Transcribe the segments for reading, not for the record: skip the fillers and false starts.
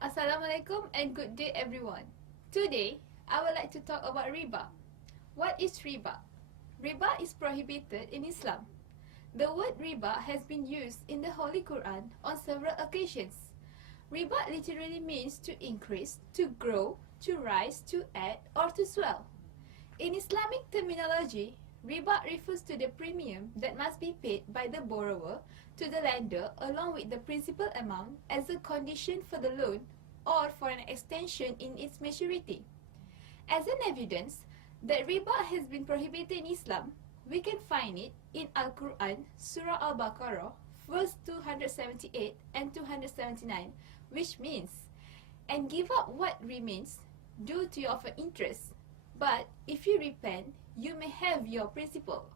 Assalamualaikum and good day everyone. Today, I would like to talk about riba. What is riba? Riba is prohibited in Islam. The word riba has been used in the Holy Quran on several occasions. Riba literally means to increase, to grow, to rise, to add, or to swell. In Islamic terminology, riba refers to the premium that must be paid by the borrower to the lender along with the principal amount as a condition for the loan or for an extension in its maturity. As an evidence that riba has been prohibited in Islam, we can find it in Al-Quran, Surah Al-Baqarah, verse 278 and 279, which means, "And give up what remains due to your interest. But if you repent, you may have your principal."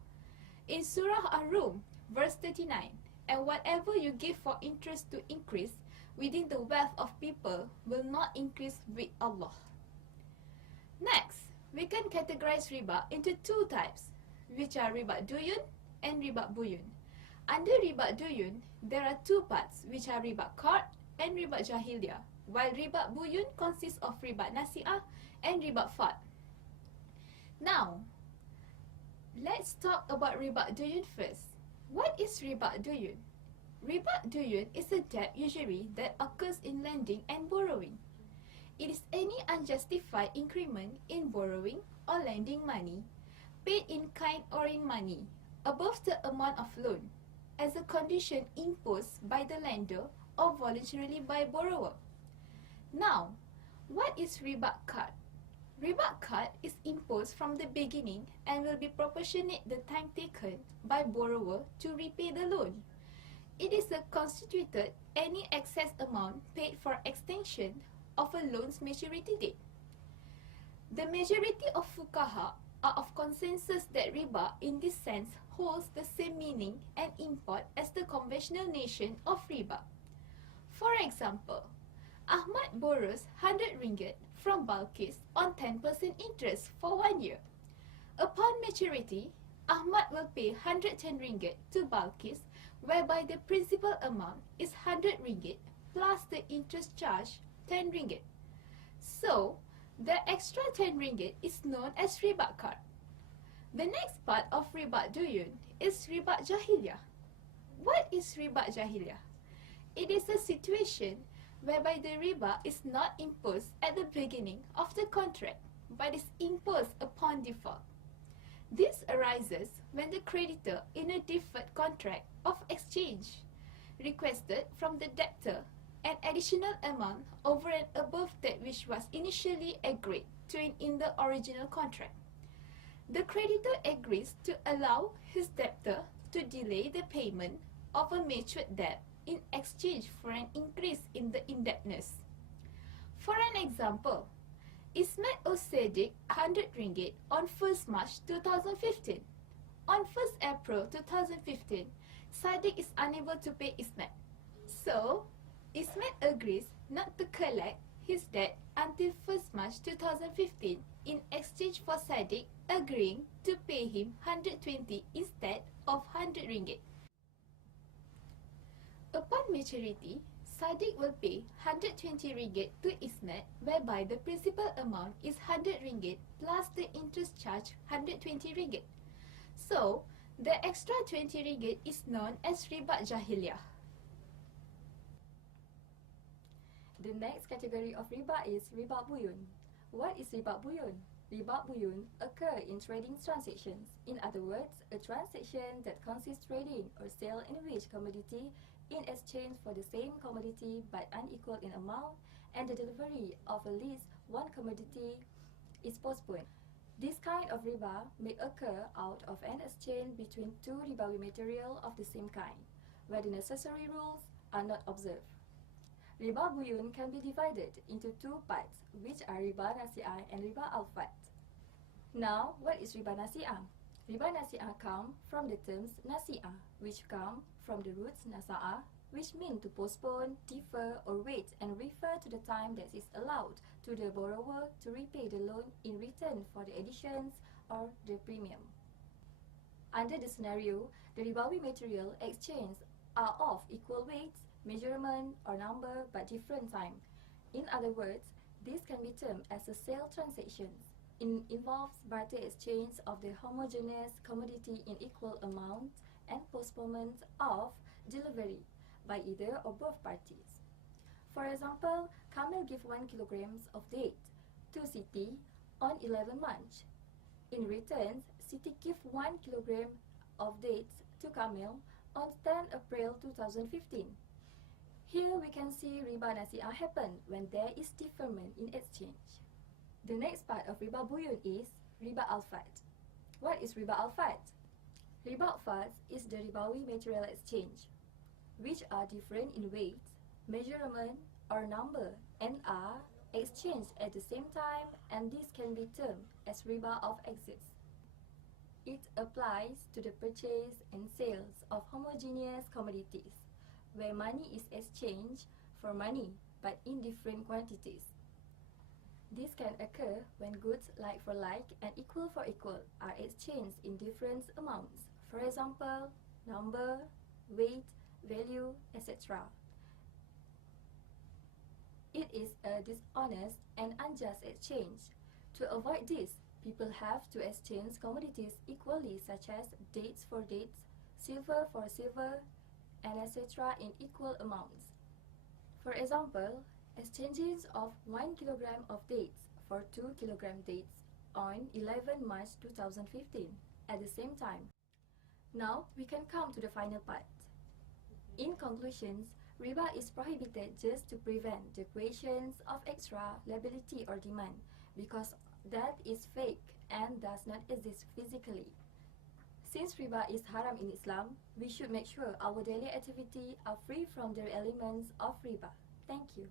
In Surah Ar-Rum, verse 39, "And whatever you give for interest to increase within the wealth of people will not increase with Allah." Next, we can categorize riba into two types, which are riba duyun and riba buyun. Under riba duyun, there are two parts, which are riba qard and riba jahiliyah, while riba buyun consists of riba nasi'ah and riba fad. Now, let's talk about riba duyun first. What is riba duyun? Riba duyun is a debt usury that occurs in lending and borrowing. It is any unjustified increment in borrowing or lending money, paid in kind or in money, above the amount of loan, as a condition imposed by the lender or voluntarily by borrower. Now, what is riba qard? Riba qard is imposed from the beginning and will be proportionate the time taken by borrower to repay the loan. It is constituted any excess amount paid for extension of a loan's maturity date. The majority of fuqaha are of consensus that riba in this sense holds the same meaning and import as the conventional notion of riba. For example, Ahmad borrows 100 ringgit from Balkis on 10% interest for 1 year. Upon maturity, Ahmad will pay 110 ringgit to Balkis, whereby the principal amount is 100 ringgit plus the interest charge 10 ringgit. So, the extra 10 ringgit is known as riba qard. The next part of riba duyun is riba jahiliyah. What is riba jahiliyah? It is a situation whereby the riba is not imposed at the beginning of the contract, but is imposed upon default. This arises when the creditor in a deferred contract of exchange requested from the debtor an additional amount over and above that which was initially agreed to in the original contract. The creditor agrees to allow his debtor to delay the payment of a matured debt in exchange for an increase in the indebtedness. For an example, Ismet owes Sadiq 100 ringgit on 1st March 2015. On 1st April 2015, Sadiq is unable to pay Ismet. So, Ismet agrees not to collect his debt until 1st March 2015 in exchange for Sadiq agreeing to pay him 120 instead of 100 ringgit. Upon maturity, Sadiq will pay 120 ringgit to Ismet, whereby the principal amount is 100 ringgit plus the interest charge 120 ringgit. So, the extra 20 ringgit is known as riba jahiliyah. The next category of riba is riba buyun. What is riba buyun? Riba buyun occur in trading transactions. In other words, a transaction that consists trading or sale in which commodity in exchange for the same commodity but unequal in amount, and the delivery of at least one commodity is postponed. This kind of riba may occur out of an exchange between two ribawi material of the same kind, where the necessary rules are not observed. Riba buyun can be divided into two parts, which are riba nasi'ah and riba al-fad. Now, what is riba nasi'ah? Riba nasi'ah come from the terms nasi'ah, which come from the roots nasa'ah, which mean to postpone, defer, or wait, and refer to the time that is allowed to the borrower to repay the loan in return for the additions or the premium. Under the scenario, the ribawi material exchanged are of equal weights, measurement, or number but different time. In other words, this can be termed as a sale transactions. It involves barter exchange of the homogeneous commodity in equal amount and postponement of delivery by either or both parties. For example, Kamil give 1 kilogram of date to Siti on 11 March. In return, Siti give 1 kilogram of dates to Kamil on 10 April 2015. Here we can see riba nasi'ah happen when there is deferment in exchange. The next part of riba buyun is riba alfat. What is riba alfat? Riba alfat is the ribawi material exchange, which are different in weight, measurement, or number and are exchanged at the same time, and this can be termed as riba of excess. It applies to the purchase and sales of homogeneous commodities, where money is exchanged for money but in different quantities. This can occur when goods like for like and equal for equal are exchanged in different amounts, for example, number, weight, value, etc. It is a dishonest and unjust exchange. To avoid this, people have to exchange commodities equally, such as dates for dates, silver for silver, and etc. in equal amounts. For example, exchanges of 1 kilogram of dates for 2 kilogram dates on 11 March 2015 at the same time. Now we can come to the final part. In conclusions, riba is prohibited just to prevent the creations of extra liability or demand, because that is fake and does not exist physically. Since riba is haram in Islam, we should make sure our daily activity are free from the elements of riba. Thank you.